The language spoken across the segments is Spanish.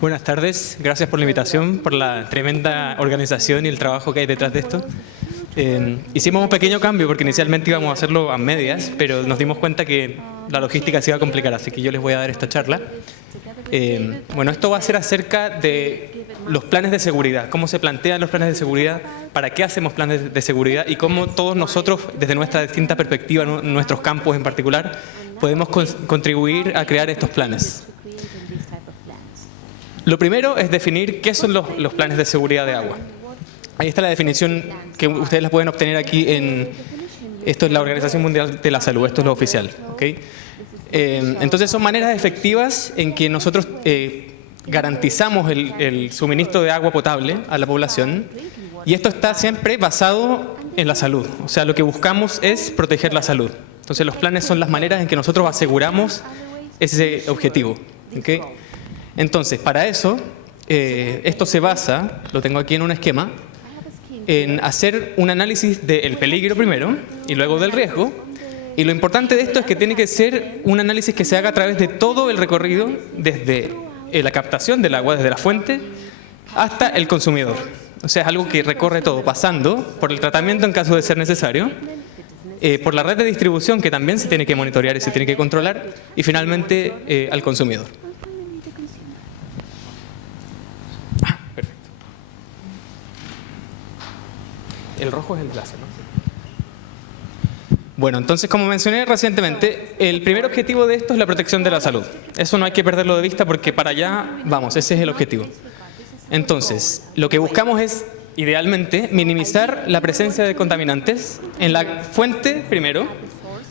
Buenas tardes, gracias por la invitación, por la tremenda organización y el trabajo que hay detrás de esto. Hicimos un pequeño cambio porque inicialmente íbamos a hacerlo a medias, pero nos dimos cuenta que la logística se iba a complicar, así que yo les voy a dar esta charla. Bueno, esto va a ser acerca de los planes de seguridad, cómo se plantean los planes de seguridad, para qué hacemos planes de seguridad y cómo todos nosotros, desde nuestra distinta perspectiva, nuestros campos en particular, podemos contribuir a crear estos planes. Lo primero es definir qué son los planes de seguridad de agua. Ahí está la definición que ustedes la pueden obtener aquí esto es la Organización Mundial de la Salud, esto es lo oficial, ¿okay? Entonces son maneras efectivas en que nosotros garantizamos el suministro de agua potable a la población, y esto está siempre basado en la salud. O sea, lo que buscamos es proteger la salud. Entonces los planes son las maneras en que nosotros aseguramos ese objetivo, ¿okay? Entonces, para eso, esto se basa, lo tengo aquí en un esquema, en hacer un análisis del peligro primero y luego del riesgo. Y lo importante de esto es que tiene que ser un análisis que se haga a través de todo el recorrido, desde la captación del agua, desde la fuente, hasta el consumidor. O sea, es algo que recorre todo, pasando por el tratamiento en caso de ser necesario, por la red de distribución, que también se tiene que monitorear y se tiene que controlar, y finalmente al consumidor. Perfecto. El rojo es el láser, ¿no? Bueno, entonces, como mencioné recientemente, el primer objetivo de esto es la protección de la salud. Eso no hay que perderlo de vista porque para allá vamos, ese es el objetivo. Entonces, lo que buscamos es, idealmente, minimizar la presencia de contaminantes en la fuente primero,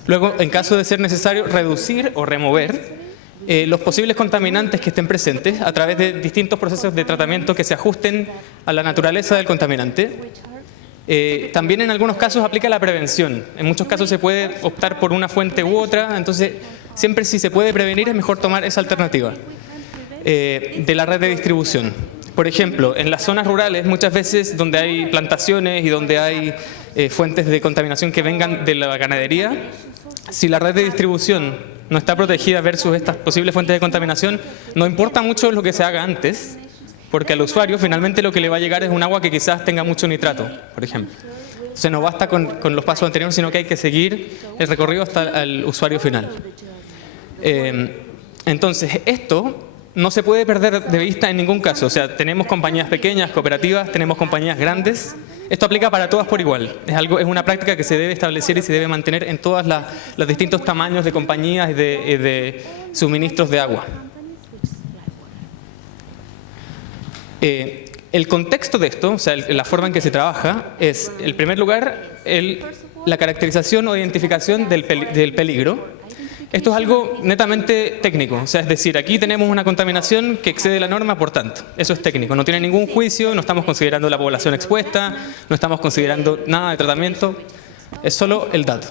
luego, en caso de ser necesario, reducir o remover los posibles contaminantes que estén presentes a través de distintos procesos de tratamiento que se ajusten a la naturaleza del contaminante. También en algunos casos aplica la prevención. En muchos casos se puede optar por una fuente u otra, entonces siempre si se puede prevenir es mejor tomar esa alternativa de la red de distribución. Por ejemplo, en las zonas rurales muchas veces donde hay plantaciones y donde hay fuentes de contaminación que vengan de la ganadería, si la red de distribución no está protegida versus estas posibles fuentes de contaminación, no importa mucho lo que se haga antes, porque al usuario finalmente lo que le va a llegar es un agua que quizás tenga mucho nitrato, por ejemplo. Entonces no basta con los pasos anteriores, sino que hay que seguir el recorrido hasta el usuario final. Entonces esto no se puede perder de vista en ningún caso. O sea, tenemos compañías pequeñas, cooperativas, tenemos compañías grandes. Esto aplica para todas por igual. Es una práctica que se debe establecer y se debe mantener en todos los distintos tamaños de compañías y de suministros de agua. El contexto de esto, o sea, la forma en que se trabaja, es, en primer lugar, la caracterización o identificación del peligro. Esto es algo netamente técnico, o sea, es decir, aquí tenemos una contaminación que excede la norma, por tanto, eso es técnico, no tiene ningún juicio, no estamos considerando la población expuesta, no estamos considerando nada de tratamiento, es solo el dato.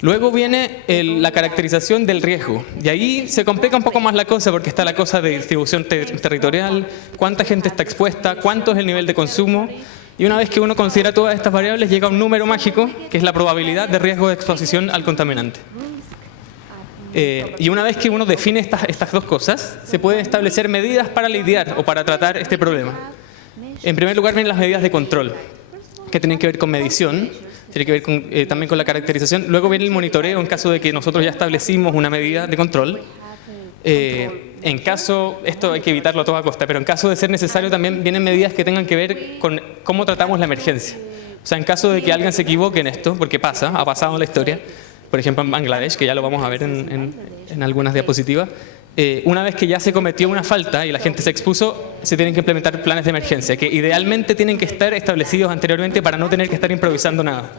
Luego viene la caracterización del riesgo, y ahí se complica un poco más la cosa porque está la cosa de distribución territorial, cuánta gente está expuesta, cuánto es el nivel de consumo, y una vez que uno considera todas estas variables llega a un número mágico que es la probabilidad de riesgo de exposición al contaminante. Y una vez que uno define estas dos cosas, se pueden establecer medidas para lidiar o para tratar este problema. En primer lugar vienen las medidas de control, que tienen que ver con medición, tiene que ver también con la caracterización. Luego viene el monitoreo en caso de que nosotros ya establecimos una medida de control. En caso, esto hay que evitarlo a toda costa, pero en caso de ser necesario también vienen medidas que tengan que ver con cómo tratamos la emergencia. O sea, en caso de que alguien se equivoque en esto, porque ha pasado en la historia, por ejemplo en Bangladesh, que ya lo vamos a ver en algunas diapositivas, una vez que ya se cometió una falta y la gente se expuso, se tienen que implementar planes de emergencia, que idealmente tienen que estar establecidos anteriormente para no tener que estar improvisando nada.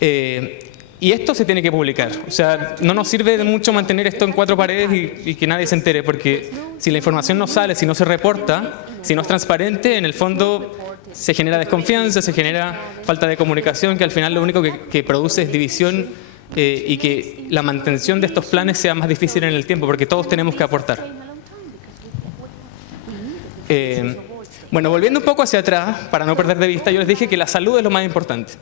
Y esto se tiene que publicar. O sea, no nos sirve de mucho mantener esto en cuatro paredes y que nadie se entere, porque si la información no sale, si no se reporta, si no es transparente, en el fondo se genera desconfianza, se genera falta de comunicación, que al final lo único que produce es división y que la mantención de estos planes sea más difícil en el tiempo, porque todos tenemos que aportar. Bueno, volviendo un poco hacia atrás, para no perder de vista, yo les dije que la salud es lo más importante.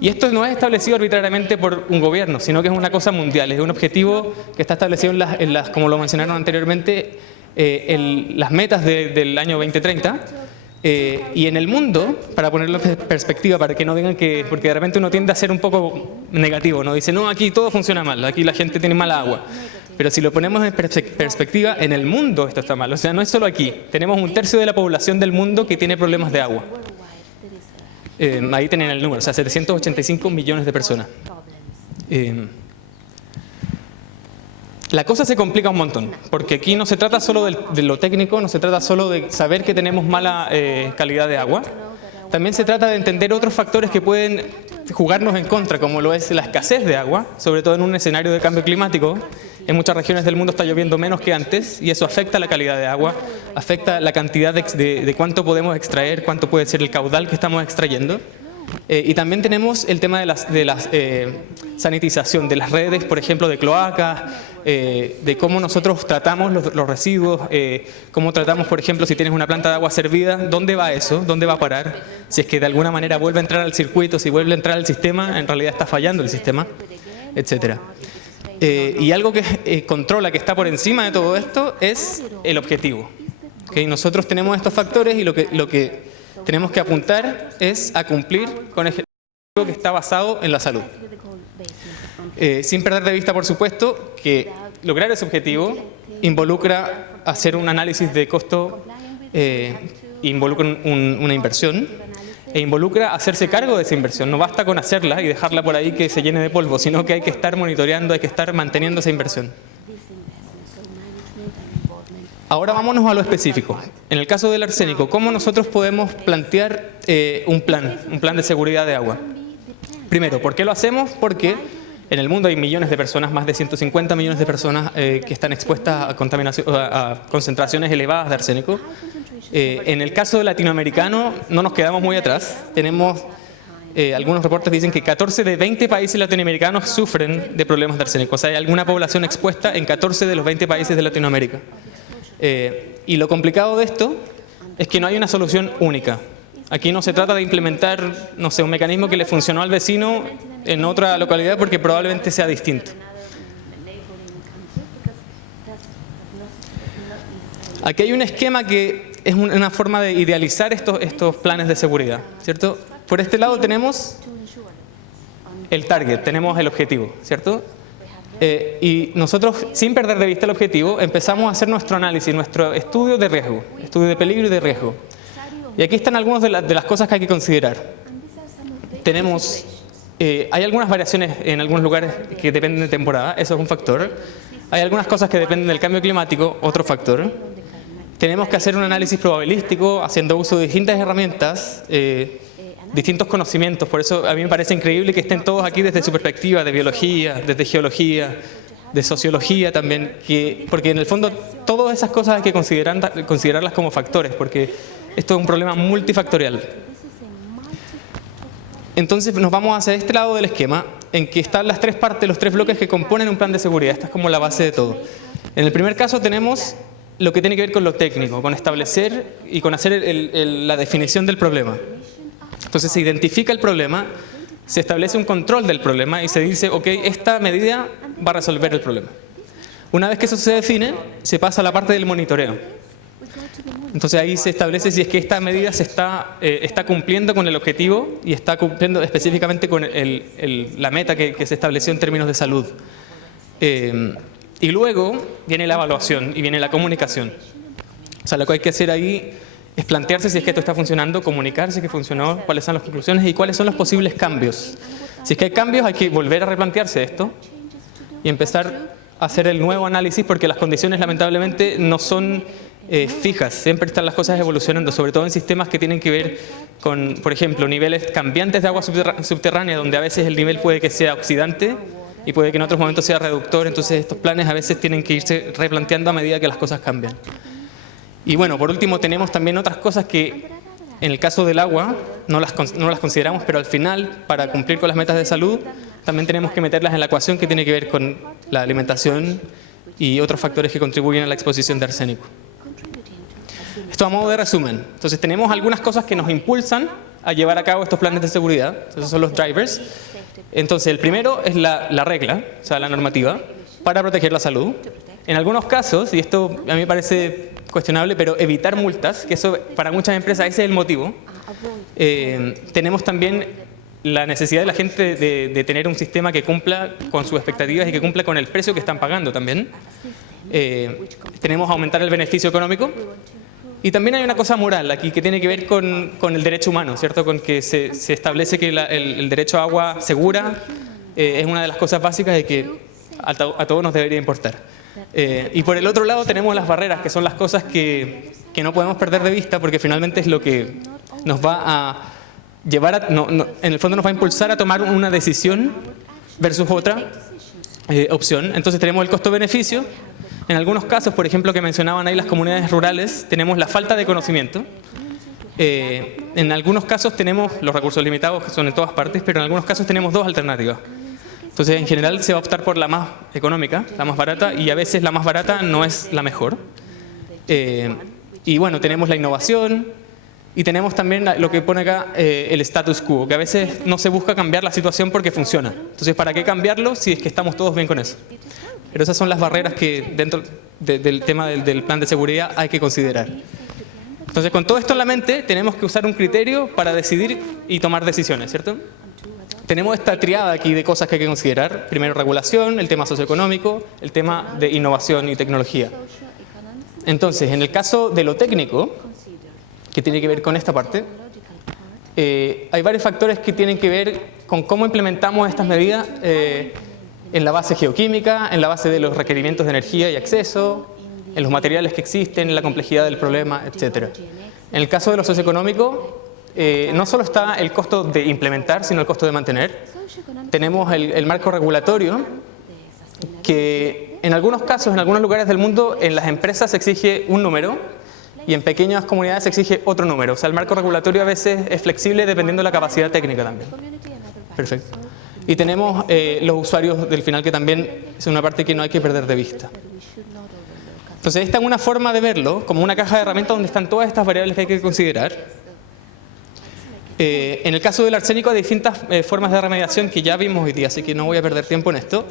Y esto no es establecido arbitrariamente por un gobierno, sino que es una cosa mundial, es un objetivo que está establecido como lo mencionaron anteriormente, las metas del año 2030. Y en el mundo, para ponerlo en perspectiva, para que no digan que, porque de repente uno tiende a ser un poco negativo, ¿no? Dice, no, aquí todo funciona mal, aquí la gente tiene mala agua. Pero si lo ponemos en perspectiva, en el mundo esto está mal. O sea, no es solo aquí. Tenemos 1/3 de la población del mundo que tiene problemas de agua. Ahí tienen el número, o sea, 785 millones de personas. La cosa se complica un montón, porque aquí no se trata solo de lo técnico, no se trata solo de saber que tenemos mala calidad de agua, también se trata de entender otros factores que pueden jugarnos en contra, como lo es la escasez de agua, sobre todo en un escenario de cambio climático. En muchas regiones del mundo está lloviendo menos que antes y eso afecta la calidad de agua, afecta la cantidad de cuánto podemos extraer, cuánto puede ser el caudal que estamos extrayendo. Y también tenemos el tema de la sanitización de las redes, por ejemplo, de cloacas, de cómo nosotros tratamos los residuos, cómo tratamos, por ejemplo, si tienes una planta de agua servida, ¿dónde va eso? ¿Dónde va a parar? Si es que de alguna manera vuelve a entrar al circuito, si vuelve a entrar al sistema, en realidad está fallando el sistema, etcétera. Y algo que controla, que está por encima de todo esto, es el objetivo. ¿Okay? Nosotros tenemos estos factores y lo que tenemos que apuntar es a cumplir con el objetivo que está basado en la salud. Sin perder de vista, por supuesto, que lograr ese objetivo involucra hacer un análisis de costo, involucra una inversión e involucra hacerse cargo de esa inversión. No basta con hacerla y dejarla por ahí que se llene de polvo, sino que hay que estar monitoreando, hay que estar manteniendo esa inversión. Ahora vámonos a lo específico. En el caso del arsénico, ¿cómo nosotros podemos plantear un plan de seguridad de agua? Primero, ¿por qué lo hacemos? Porque en el mundo hay millones de personas, más de 150 millones de personas que están expuestas a concentraciones elevadas de arsénico. En el caso latinoamericano no nos quedamos muy atrás. Tenemos, algunos reportes dicen que 14 de 20 países latinoamericanos sufren de problemas de arsénico. O sea, hay alguna población expuesta en 14 de los 20 países de Latinoamérica. Y lo complicado de esto es que no hay una solución única. Aquí no se trata de implementar, no sé, un mecanismo que le funcionó al vecino en otra localidad porque probablemente sea distinto. Aquí hay un esquema que es una forma de idealizar estos planes de seguridad, ¿cierto? Por este lado tenemos el target, tenemos el objetivo, ¿cierto? Y nosotros, sin perder de vista el objetivo, empezamos a hacer nuestro análisis, nuestro estudio de riesgo, estudio de peligro y de riesgo. Y aquí están algunas de las cosas que hay que considerar. Tenemos, hay algunas variaciones en algunos lugares que dependen de temporada, eso es un factor. Hay algunas cosas que dependen del cambio climático, otro factor. Tenemos que hacer un análisis probabilístico haciendo uso de distintas herramientas, distintos conocimientos. Por eso a mí me parece increíble que estén todos aquí desde su perspectiva de biología, desde geología, de sociología también, porque en el fondo todas esas cosas hay que considerarlas como factores, porque esto es un problema multifactorial. Entonces nos vamos hacia este lado del esquema, en que están las tres partes, los tres bloques que componen un plan de seguridad. Esta es como la base de todo. En el primer caso tenemos lo que tiene que ver con lo técnico, con establecer y con hacer la definición del problema. Entonces se identifica el problema, se establece un control del problema y se dice, ok, esta medida va a resolver el problema. Una vez que eso se define, se pasa a la parte del monitoreo. Entonces ahí se establece si es que esta medida está cumpliendo con el objetivo y está cumpliendo específicamente con la meta que se estableció en términos de salud. Y luego viene la evaluación y viene la comunicación. O sea, lo que hay que hacer ahí es plantearse si es que esto está funcionando, comunicarse que funcionó, cuáles son las conclusiones y cuáles son los posibles cambios. Si es que hay cambios, hay que volver a replantearse esto y empezar a hacer el nuevo análisis, porque las condiciones lamentablemente no son fijas, siempre están las cosas evolucionando, sobre todo en sistemas que tienen que ver con, por ejemplo, niveles cambiantes de agua subterránea, donde a veces el nivel puede que sea oxidante y puede que en otros momentos sea reductor. Entonces estos planes a veces tienen que irse replanteando a medida que las cosas cambian. Y bueno, por último tenemos también otras cosas que en el caso del agua no las consideramos, pero al final, para cumplir con las metas de salud, también tenemos que meterlas en la ecuación que tiene que ver con la alimentación y otros factores que contribuyen a la exposición de arsénico. Esto a modo de resumen. Entonces tenemos algunas cosas que nos impulsan a llevar a cabo estos planes de seguridad. Esos son los drivers. Entonces el primero es la regla, o sea, la normativa, para proteger la salud. En algunos casos, y esto a mí me parece cuestionable, pero evitar multas, que eso para muchas empresas ese es el motivo. Tenemos también la necesidad de la gente de tener un sistema que cumpla con sus expectativas y que cumpla con el precio que están pagando también. Tenemos aumentar el beneficio económico. Y también hay una cosa moral aquí que tiene que ver con el derecho humano, ¿cierto? Con que se establece que el derecho a agua segura es una de las cosas básicas y que a todos nos debería importar. Y por el otro lado tenemos las barreras, que son las cosas que no podemos perder de vista, porque finalmente es lo que nos va a llevar en el fondo nos va a impulsar a tomar una decisión versus otra opción. Entonces tenemos el costo-beneficio. En algunos casos, por ejemplo, que mencionaban ahí las comunidades rurales, tenemos la falta de conocimiento. En algunos casos tenemos los recursos limitados, que son en todas partes, pero en algunos casos tenemos dos alternativas. Entonces, en general, se va a optar por la más económica, la más barata, y a veces la más barata no es la mejor. Y bueno, tenemos la innovación y tenemos también lo que pone acá el status quo, que a veces no se busca cambiar la situación porque funciona. Entonces, ¿para qué cambiarlo si es que estamos todos bien con eso? Pero esas son las barreras que dentro del tema del plan de seguridad hay que considerar. Entonces, con todo esto en la mente, tenemos que usar un criterio para decidir y tomar decisiones, ¿cierto? Tenemos esta triada aquí de cosas que hay que considerar. Primero, regulación, el tema socioeconómico, el tema de innovación y tecnología. Entonces, en el caso de lo técnico, que tiene que ver con esta parte, hay varios factores que tienen que ver con cómo implementamos estas medidas en la base geoquímica, en la base de los requerimientos de energía y acceso, en los materiales que existen, en la complejidad del problema, etc. En el caso de lo socioeconómico, no solo está el costo de implementar, sino el costo de mantener. Tenemos el marco regulatorio, que en algunos casos, en algunos lugares del mundo, en las empresas se exige un número y en pequeñas comunidades se exige otro número. O sea, el marco regulatorio a veces es flexible dependiendo de la capacidad técnica también. Perfecto. Y tenemos los usuarios del final, que también es una parte que no hay que perder de vista. Entonces, esta es una forma de verlo, como una caja de herramientas donde están todas estas variables que hay que considerar. En el caso del arsénico hay distintas formas de remediación que ya vimos hoy día, así que no voy a perder tiempo en esto.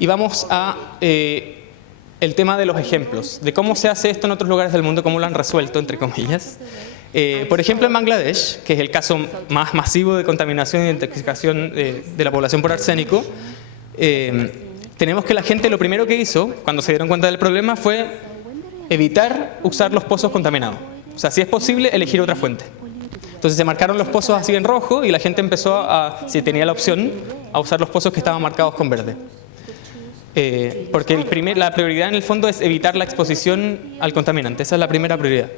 Y vamos a el tema de los ejemplos, de cómo se hace esto en otros lugares del mundo, cómo lo han resuelto, entre comillas. Por ejemplo, en Bangladesh, que es el caso más masivo de contaminación y intoxicación de la población por arsénico, tenemos que la gente lo primero que hizo, cuando se dieron cuenta del problema, fue evitar usar los pozos contaminados. O sea, si es posible, elegir otra fuente. Entonces se marcaron los pozos así en rojo y la gente empezó si tenía la opción, a usar los pozos que estaban marcados con verde. Porque la prioridad en el fondo es evitar la exposición al contaminante. Esa es la primera prioridad.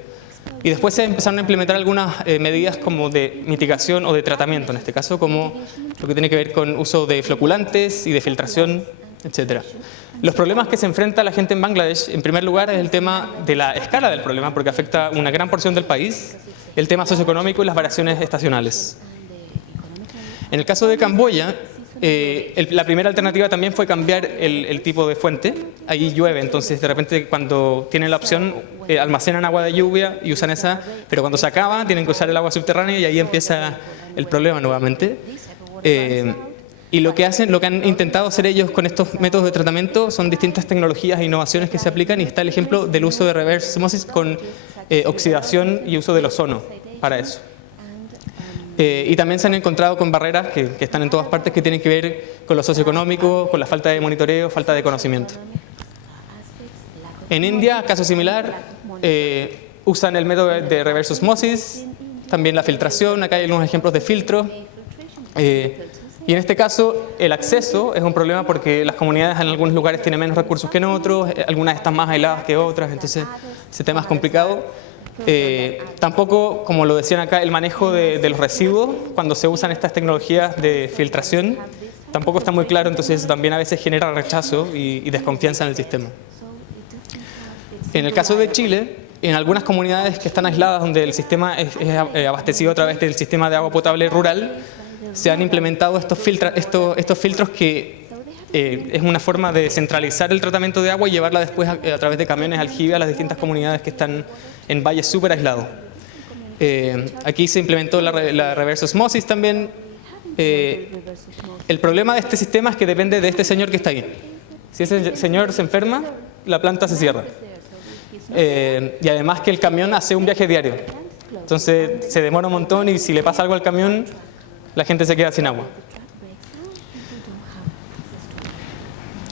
Y después se empezaron a implementar algunas medidas como de mitigación o de tratamiento, en este caso, como lo que tiene que ver con uso de floculantes y de filtración, etc. Los problemas que se enfrenta la gente en Bangladesh, en primer lugar, es el tema de la escala del problema, porque afecta a una gran porción del país, el tema socioeconómico y las variaciones estacionales. En el caso de Camboya, la primera alternativa también fue cambiar el tipo de fuente. Ahí llueve, entonces de repente cuando tienen la opción almacenan agua de lluvia y usan esa, pero cuando se acaba tienen que usar el agua subterránea y ahí empieza el problema nuevamente. Y lo que han intentado hacer ellos con estos métodos de tratamiento son distintas tecnologías e innovaciones que se aplican, y está el ejemplo del uso de reverse osmosis con oxidación y uso del ozono para eso. Y también se han encontrado con barreras que están en todas partes, que tienen que ver con lo socioeconómico, con la falta de monitoreo, falta de conocimiento. En India, caso similar, usan el método de reverse osmosis, también la filtración. Acá hay algunos ejemplos de filtro. Y en este caso, el acceso es un problema porque las comunidades en algunos lugares tienen menos recursos que en otros, algunas están más aisladas que otras, entonces ese tema es complicado. Tampoco, como lo decían acá, el manejo de los residuos cuando se usan estas tecnologías de filtración tampoco está muy claro, entonces eso también a veces genera rechazo y desconfianza en el sistema. En el caso de Chile, en algunas comunidades que están aisladas, donde el sistema es abastecido a través del sistema de agua potable rural, se han implementado estos filtros que es una forma de centralizar el tratamiento de agua y llevarla después a través de camiones aljibe a las distintas comunidades que están en valles súper aislados. Aquí se implementó la reverse osmosis también. El problema de este sistema es que depende de este señor que está ahí. Si ese señor se enferma, la planta se cierra. y además que el camión hace un viaje diario. Entonces se demora un montón y si le pasa algo al camión, la gente se queda sin agua.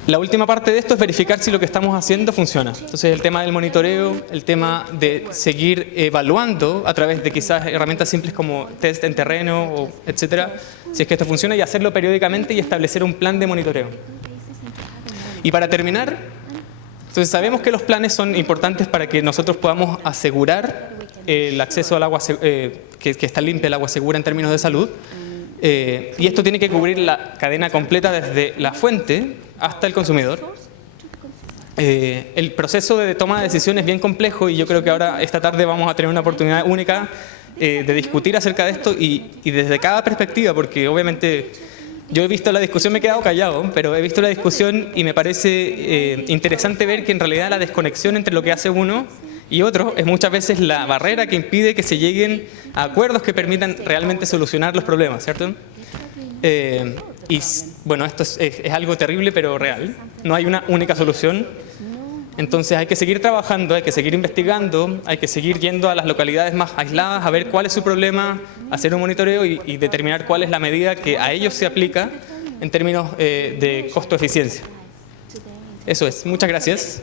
La última parte de esto es verificar si lo que estamos haciendo funciona. Entonces el tema del monitoreo, el tema de seguir evaluando a través de quizás herramientas simples como test en terreno, o etcétera, si es que esto funciona, y hacerlo periódicamente y establecer un plan de monitoreo. Y para terminar, entonces sabemos que los planes son importantes para que nosotros podamos asegurar el acceso al agua, que está limpia, el agua segura en términos de salud. Y esto tiene que cubrir la cadena completa desde la fuente hasta el consumidor. El proceso de toma de decisiones es bien complejo y yo creo que ahora, esta tarde, vamos a tener una oportunidad única de discutir acerca de esto y desde cada perspectiva, porque obviamente yo he visto la discusión, me he quedado callado, pero he visto la discusión y me parece interesante ver que en realidad la desconexión entre lo que hace uno y otro es muchas veces la barrera que impide que se lleguen a acuerdos que permitan realmente solucionar los problemas, ¿cierto? Y bueno, esto es algo terrible pero real. No hay una única solución. Entonces hay que seguir trabajando, hay que seguir investigando, hay que seguir yendo a las localidades más aisladas a ver cuál es su problema, hacer un monitoreo y determinar cuál es la medida que a ellos se aplica en términos de costo-eficiencia. Eso es. Muchas gracias.